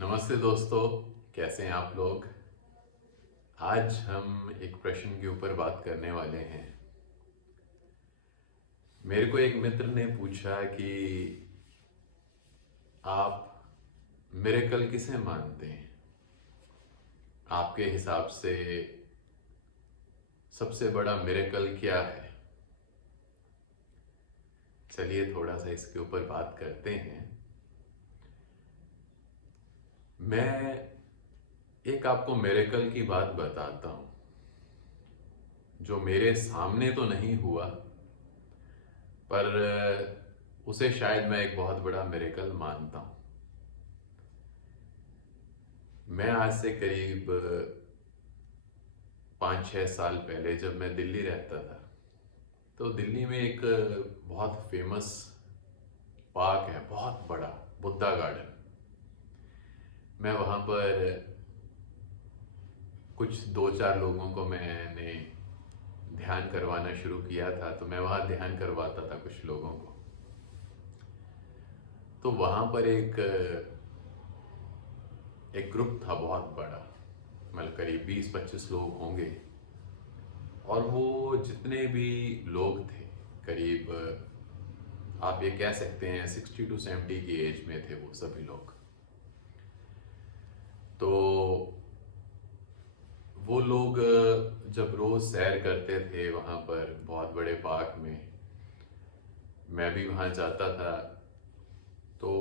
नमस्ते दोस्तों, कैसे हैं आप लोग। आज हम एक प्रश्न के ऊपर बात करने वाले हैं। मेरे को एक मित्र ने पूछा कि आप मिरेकल किसे मानते हैं। आपके हिसाब से सबसे बड़ा मिरेकल क्या है। चलिए थोड़ा सा इसके ऊपर बात करते हैं। मैं एक आपको मिरेकल की बात बताता हूँ जो मेरे सामने तो नहीं हुआ, पर उसे शायद मैं एक बहुत बड़ा मिरेकल मानता हूँ। मैं आज से करीब 5-6 साल पहले जब मैं दिल्ली रहता था, तो दिल्ली में एक बहुत फेमस पार्क है, बहुत बड़ा, बुद्धा गार्डन। मैं वहाँ पर कुछ 2-4 लोगों को मैंने ध्यान करवाना शुरू किया था, तो मैं वहाँ ध्यान करवाता था कुछ लोगों को। तो वहाँ पर एक ग्रुप था बहुत बड़ा, मतलब करीब 20-25 लोग होंगे। और वो जितने भी लोग थे, करीब आप ये कह सकते हैं 60 to 70 की एज में थे वो सभी लोग। तो वो लोग जब रोज सैर करते थे वहाँ पर बहुत बड़े पार्क में, मैं भी वहाँ जाता था। तो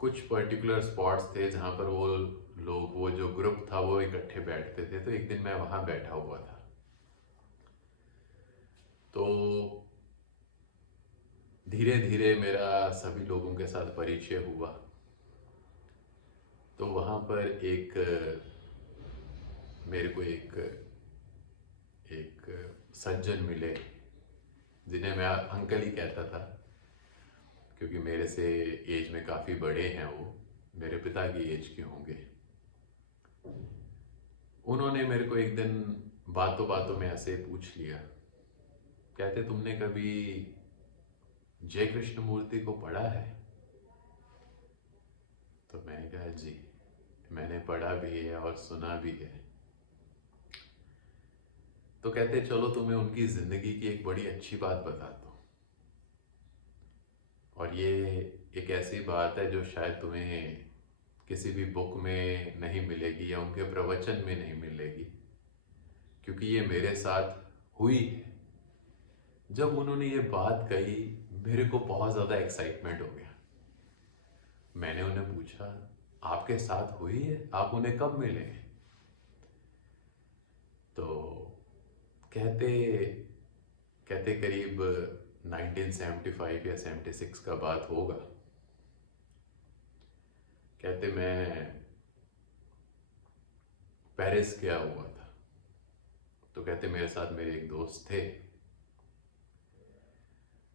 कुछ पर्टिकुलर स्पॉट्स थे जहाँ पर वो लोग, वो जो ग्रुप था वो इकट्ठे बैठते थे। तो एक दिन मैं वहाँ बैठा हुआ था, तो धीरे धीरे मेरा सभी लोगों के साथ परिचय हुआ। तो वहाँ पर मेरे को एक सज्जन मिले, जिन्हें मैं अंकल ही कहता था, क्योंकि मेरे से एज में काफ़ी बड़े हैं। वो मेरे पिता की एज के होंगे। उन्होंने मेरे को एक दिन बातों बातों में ऐसे पूछ लिया, कहते तुमने कभी जय कृष्ण मूर्ति को पढ़ा है। तो मैंने कहा जी, मैंने पढ़ा भी है और सुना भी है। तो कहते चलो तुम्हें उनकी जिंदगी की एक बड़ी अच्छी बात बताता हूँ, और ये एक ऐसी बात है जो शायद तुम्हें किसी भी बुक में नहीं मिलेगी या उनके प्रवचन में नहीं मिलेगी, क्योंकि ये मेरे साथ हुई है। जब उन्होंने ये बात कही, मेरे को बहुत ज़्यादा एक्साइटमेंट हो गया। मैंने उन्हें पूछा, आपके साथ हुई है, आप उन्हें कब मिले। तो कहते कहते करीब 1975 या 76 का बात होगा। कहते मैं पेरिस गया हुआ था। तो कहते मेरे साथ मेरे एक दोस्त थे।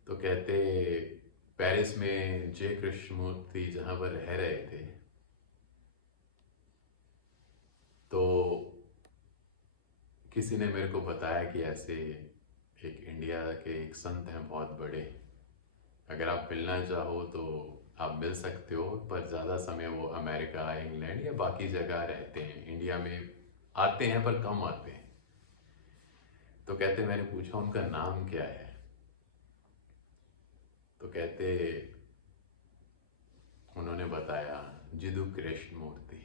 तो कहते पेरिस में जय कृष्णमूर्ति जहाँ पर रह रहे थे, तो किसी ने मेरे को बताया कि ऐसे एक इंडिया के एक संत हैं बहुत बड़े, अगर आप मिलना चाहो तो आप मिल सकते हो, पर ज़्यादा समय वो अमेरिका, इंग्लैंड या बाकी जगह रहते हैं, इंडिया में आते हैं पर कम आते हैं। तो कहते मैंने पूछा उनका नाम क्या है। तो कहते उन्होंने बताया जिदू कृष्ण मूर्ति।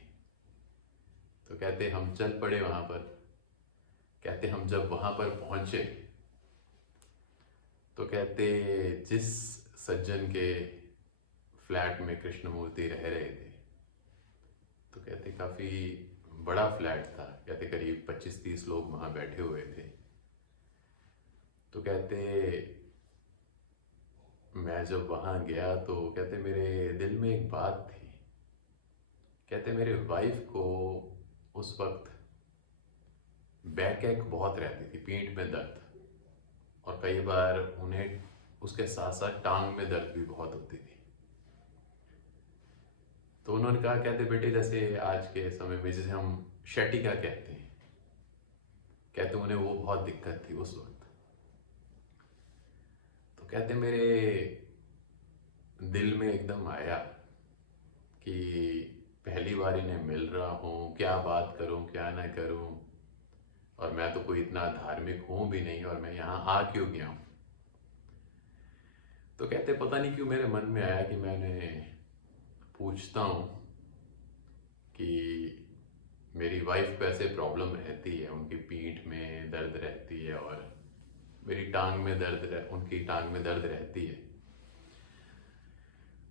तो कहते हम चल पड़े वहाँ पर। कहते हम जब वहाँ पर पहुँचे, तो कहते जिस सज्जन के फ्लैट में कृष्णमूर्ति रह रहे थे, तो कहते काफ़ी बड़ा फ्लैट था। कहते करीब 25-30 लोग वहाँ बैठे हुए थे। तो कहते मैं जब वहाँ गया तो कहते मेरे दिल में एक बात थी। कहते मेरे वाइफ को उस वक्त बैक एक बहुत रहती थी, पीठ में दर्द, और कई बार उन्हें उसके साथ साथ टांग में दर्द भी बहुत होती थी। तो उन्होंने कहा, कहते बेटे जैसे आज के समय में जिसे हम शटिका कहते हैं, कहते उन्हें वो बहुत दिक्कत थी उस वक्त। तो कहते मेरे दिल में एकदम आया कि पहली बार इन्हें मिल रहा हूँ, क्या बात करूँ क्या ना करूँ। और मैं तो कोई इतना धार्मिक हूँ भी नहीं, और मैं यहाँ आ क्यों गया हूँ। तो कहते पता नहीं क्यों मेरे मन में आया कि मैंने पूछता हूँ कि मेरी वाइफ को ऐसे प्रॉब्लम रहती है, उनकी पीठ में दर्द रहती है और मेरी टांग में उनकी टांग में दर्द रहती है।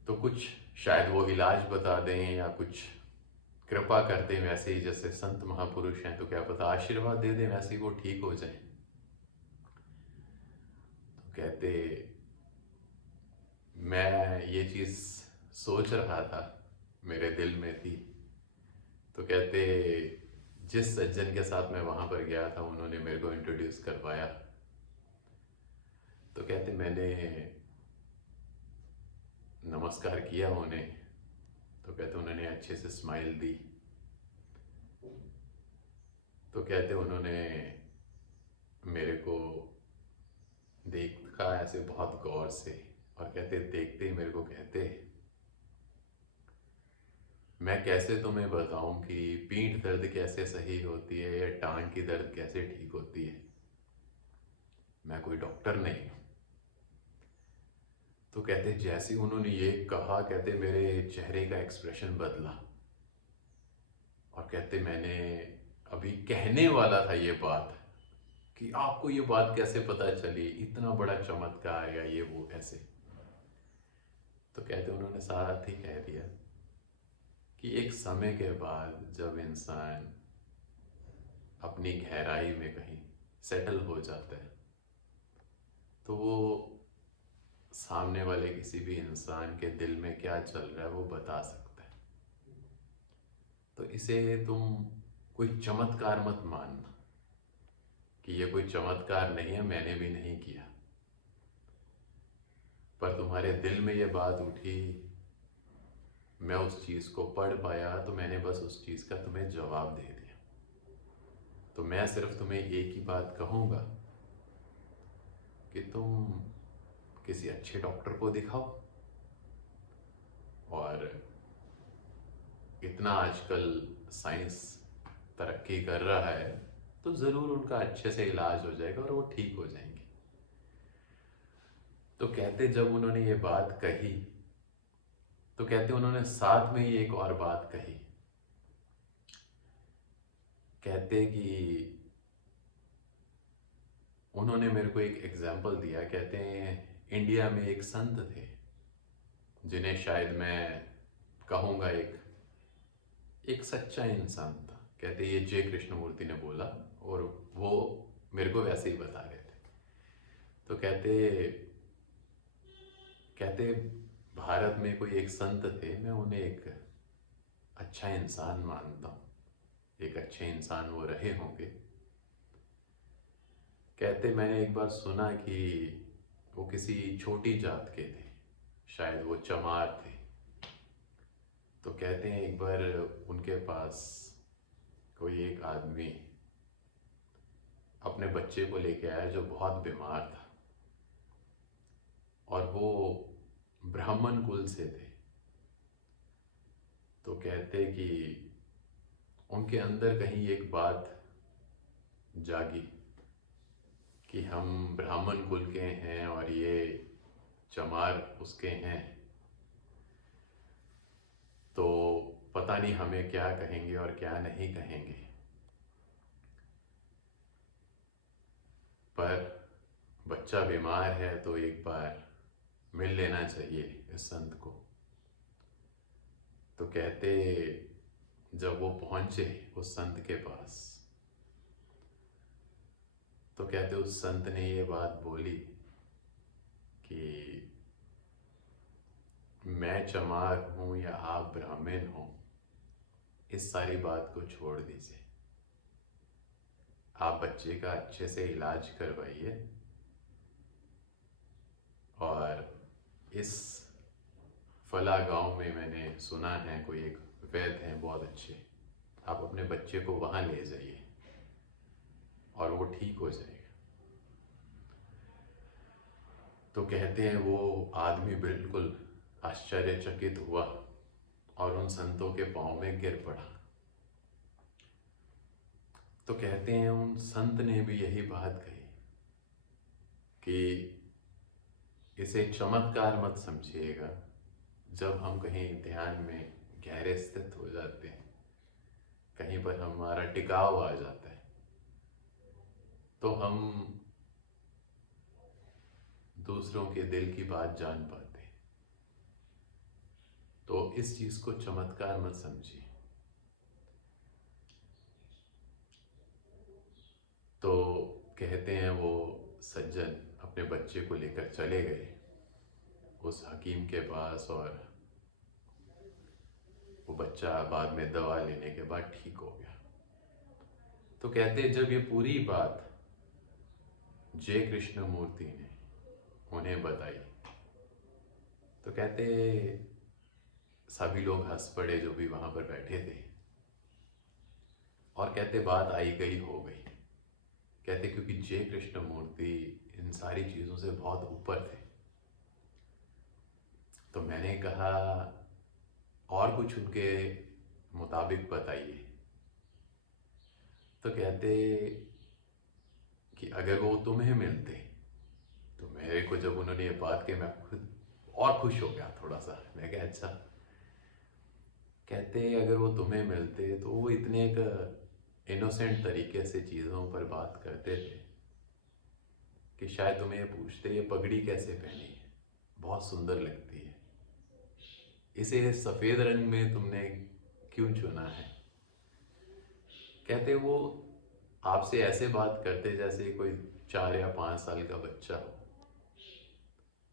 तो कुछ शायद वो इलाज बता दें या कुछ कृपा कर दें, वैसे ही जैसे संत महापुरुष हैं, तो क्या पता आशीर्वाद दे दें, वैसे ही वो ठीक हो जाए। तो कहते मैं ये चीज़ सोच रहा था, मेरे दिल में थी। तो कहते जिस सज्जन के साथ मैं वहाँ पर गया था, उन्होंने मेरे को इंट्रोड्यूस करवाया। तो कहते मैंने नमस्कार किया उन्हें। तो कहते उन्होंने अच्छे से स्माइल दी। तो कहते उन्होंने मेरे को देखा ऐसे बहुत गौर से, और कहते देखते ही मेरे को कहते मैं कैसे तुम्हें बताऊं कि पीठ दर्द कैसे सही होती है या टांग की दर्द कैसे ठीक होती है। मैं कोई डॉक्टर नहीं हूं। तो कहते जैसे उन्होंने ये कहा, कहते मेरे चेहरे का एक्सप्रेशन बदला। और कहते मैंने अभी कहने वाला था ये बात कि आपको ये बात कैसे पता चली, इतना बड़ा चमत्कार या ये वो ऐसे। तो कहते उन्होंने साथ ही कह दिया कि एक समय के बाद जब इंसान अपनी गहराई में कहीं सेटल हो जाता है, तो वो सामने वाले किसी भी इंसान के दिल में क्या चल रहा है वो बता सकता है। तो इसे तुम कोई चमत्कार मत मानना कि ये कोई चमत्कार नहीं है, मैंने भी नहीं किया, पर तुम्हारे दिल में ये बात उठी, मैं उस चीज़ को पढ़ पाया, तो मैंने बस उस चीज़ का तुम्हें जवाब दे दिया। तो मैं सिर्फ तुम्हें एक ही बात कहूँगा कि तुम किसी अच्छे डॉक्टर को दिखाओ। और इतना आजकल साइंस तरक्की कर रहा है, तो ज़रूर उनका अच्छे से इलाज हो जाएगा और वो ठीक हो जाएंगे। तो कहते जब उन्होंने ये बात कही, तो कहते उन्होंने साथ में ही एक और बात कही। कहते कि उन्होंने मेरे को एक एग्जाम्पल दिया। कहते हैं इंडिया में एक संत थे, जिन्हें शायद मैं कहूँगा एक सच्चा इंसान था। कहते ये जय कृष्णमूर्ति ने बोला, और वो मेरे को वैसे ही बता रहे थे। तो कहते कहते भारत में कोई एक संत थे, मैं उन्हें एक अच्छा इंसान मानता हूँ, एक अच्छे इंसान वो रहे होंगे। कहते मैंने एक बार सुना कि वो किसी छोटी जात के थे, शायद वो चमार थे। तो कहते हैं एक बार उनके पास कोई एक आदमी अपने बच्चे को लेके आया जो बहुत बीमार था, और वो ब्राह्मण कुल से थे। तो कहते कि उनके अंदर कहीं एक बात जागी कि हम ब्राह्मण कुल के हैं और ये चमार उसके हैं, तो पता नहीं हमें क्या कहेंगे और क्या नहीं कहेंगे। पर बच्चा बीमार है तो एक बार मिल लेना चाहिए इस संत को। तो कहते जब वो पहुंचे उस संत के पास, तो कहते उस संत ने ये बात बोली कि मैं चमार हूं या आप ब्राह्मण हो, इस सारी बात को छोड़ दीजिए, आप बच्चे का अच्छे से इलाज करवाइए। और इस फला गांव में मैंने सुना है कोई एक वैद्य हैं बहुत अच्छे, आप अपने बच्चे को वहां ले जाइए और वो ठीक हो जाएगा। तो कहते हैं वो आदमी बिल्कुल आश्चर्यचकित हुआ और उन संतों के पांव में गिर पड़ा। तो कहते हैं उन संत ने भी यही बात कही कि इसे चमत्कार मत समझिएगा। जब हम कहीं ध्यान में गहरे स्थित हो जाते हैं, कहीं पर हमारा टिकाव आ जाता है, तो हम दूसरों के दिल की बात जान पाते हैं। तो इस चीज को चमत्कार मत समझिए। तो कहते हैं वो सज्जन अपने बच्चे को लेकर चले गए उस हकीम के पास, और वो बच्चा बाद में दवा लेने के बाद ठीक हो गया। तो कहते हैं जब ये पूरी बात जय कृष्ण मूर्ति ने उन्हें बताई, तो कहते सभी लोग हंस पड़े जो भी वहां पर बैठे थे, और कहते बात आई गई हो गई। कहते क्योंकि जय कृष्ण मूर्ति इन सारी चीजों से बहुत ऊपर थे। तो मैंने कहा और कुछ उनके मुताबिक बताइए। तो कहते कि अगर वो तुम्हें मिलते, तो मेरे को जब उन्होंने ये बात की, मैं खुद और खुश हो गया थोड़ा सा। मैं कहा अच्छा। कहते अगर वो तुम्हें मिलते तो वो इतने एक इनोसेंट तरीके से चीज़ों पर बात करते थे कि शायद तुम्हें ये पूछते ये पगड़ी कैसे पहनी है, बहुत सुंदर लगती है, इसे सफ़ेद रंग में तुमने क्यों चुना है। कहते वो आपसे ऐसे बात करते जैसे कोई 4 या 5 साल का बच्चा हो।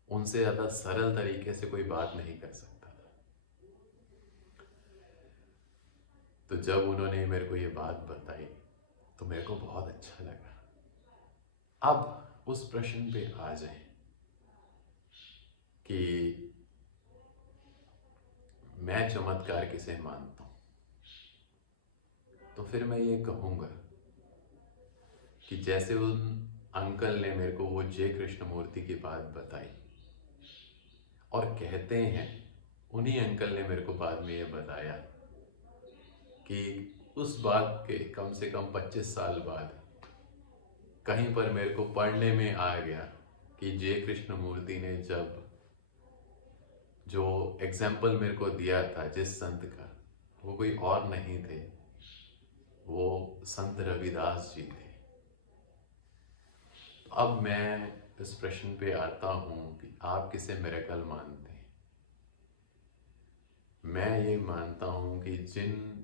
उनसे ज़्यादा सरल तरीके से कोई बात नहीं कर सकता था। तो जब उन्होंने मेरे को ये बात बताई तो मेरे को बहुत अच्छा लगा। अब उस प्रश्न पे आ जाए कि मैं चमत्कार किसे मानता हूं, तो फिर मैं ये कहूंगा कि जैसे उन अंकल ने मेरे को वो जय कृष्ण मूर्ति की बात बताई, और कहते हैं उन्हीं अंकल ने मेरे को बाद में ये बताया कि उस बात के कम से कम 25 साल बाद कहीं पर मेरे को पढ़ने में आ गया कि जय कृष्ण मूर्ति ने जब जो एग्जाम्पल मेरे को दिया था जिस संत का, वो कोई और नहीं थे, वो संत रविदास जी थे। अब मैं इस प्रश्न पे आता हूं कि आप किसे मिरेकल मानते हैं। मैं ये मानता हूं कि जिन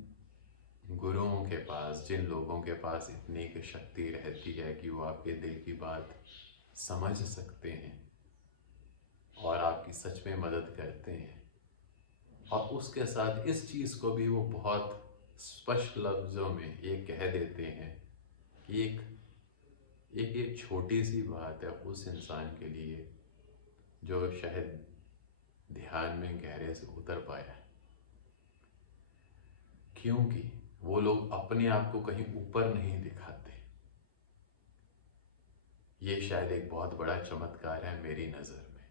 गुरुओं के पास, जिन लोगों के पास इतनी की शक्ति रहती है कि वो आपके दिल की बात समझ सकते हैं और आपकी सच में मदद करते हैं, और उसके साथ इस चीज़ को भी वो बहुत स्पष्ट लफ्ज़ों में ये कह देते हैं कि एक छोटी सी बात है उस इंसान के लिए जो शायद ध्यान में गहरे से उतर पाया है। क्योंकि वो लोग अपने आप को कहीं ऊपर नहीं दिखाते। ये शायद एक बहुत बड़ा चमत्कार है मेरी नज़र में,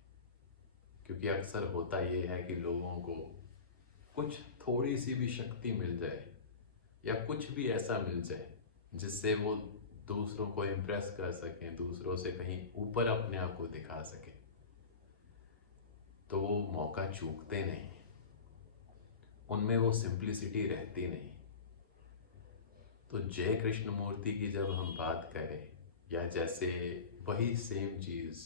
क्योंकि अक्सर होता ये है कि लोगों को कुछ थोड़ी सी भी शक्ति मिल जाए या कुछ भी ऐसा मिल जाए जिससे वो दूसरों को इम्प्रेस कर सकें, दूसरों से कहीं ऊपर अपने आप को दिखा सकें, तो वो मौका चूकते नहीं, उनमें वो सिंप्लिसिटी रहती नहीं। तो जय कृष्ण मूर्ति की जब हम बात करें, या जैसे वही सेम चीज़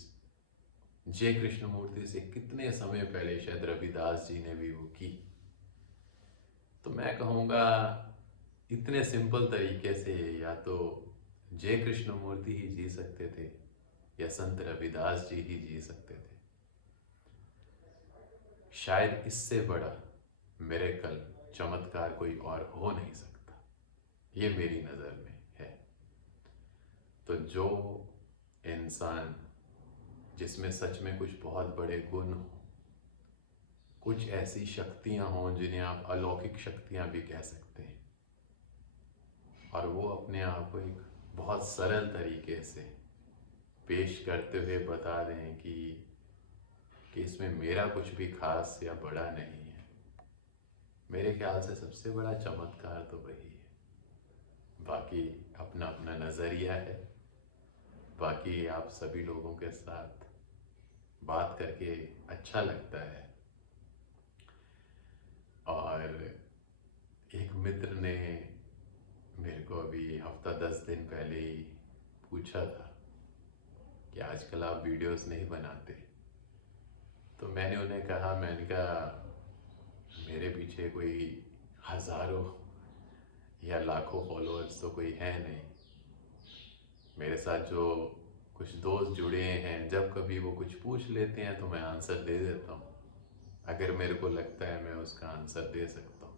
जय कृष्ण मूर्ति से कितने समय पहले शायद रविदास जी ने भी वो की, तो मैं कहूँगा इतने सिंपल तरीके से या तो जय कृष्ण मूर्ति ही जी सकते थे या संत रविदास जी ही जी सकते थे। शायद इससे बड़ा मिरेकल, चमत्कार कोई और हो नहीं सकता, ये मेरी नज़र में है। तो जो इंसान जिसमें सच में कुछ बहुत बड़े गुण हो, कुछ ऐसी शक्तियां हों जिन्हें आप अलौकिक शक्तियां भी कह सकते हैं, और वो अपने आप को एक बहुत सरल तरीके से पेश करते हुए बता दें कि इसमें मेरा कुछ भी खास या बड़ा नहीं है, मेरे ख्याल से सबसे बड़ा चमत्कार तो वही है। बाकी अपना अपना नज़रिया है। बाकी आप सभी लोगों के साथ बात करके अच्छा लगता है। और एक मित्र ने मेरे को अभी हफ्ता 10 दिन पहले ही पूछा था कि आजकल आप वीडियोस नहीं बनाते। तो मैंने उन्हें कहा, मैंने कहा मेरे पीछे कोई हज़ारों या लाखों फॉलोअर्स तो कोई है नहीं। मेरे साथ जो कुछ दोस्त जुड़े हैं, जब कभी वो कुछ पूछ लेते हैं तो मैं आंसर दे देता हूँ, अगर मेरे को लगता है मैं उसका आंसर दे सकता हूँ।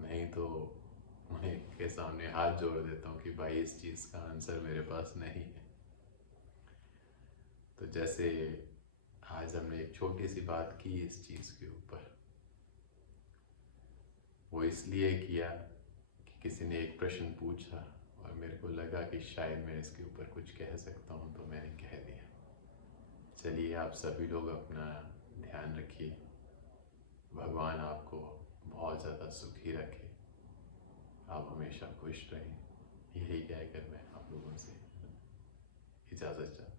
नहीं तो उन्हें के सामने हाथ जोड़ देता हूँ कि भाई इस चीज़ का आंसर मेरे पास नहीं है। तो जैसे आज हमने एक छोटी सी बात की इस चीज़ के ऊपर, वो इसलिए किया कि किसी ने एक प्रश्न पूछा और मेरे को लगा कि शायद मैं इसके ऊपर कुछ कह सकता हूँ, तो मैंने कह दिया। चलिए, आप सभी लोग अपना ध्यान रखिए। भगवान आपको बहुत ज़्यादा सुखी रखे, आप हमेशा खुश रहें। यही कहकर मैं आप लोगों से इजाज़त चाहता हूँ।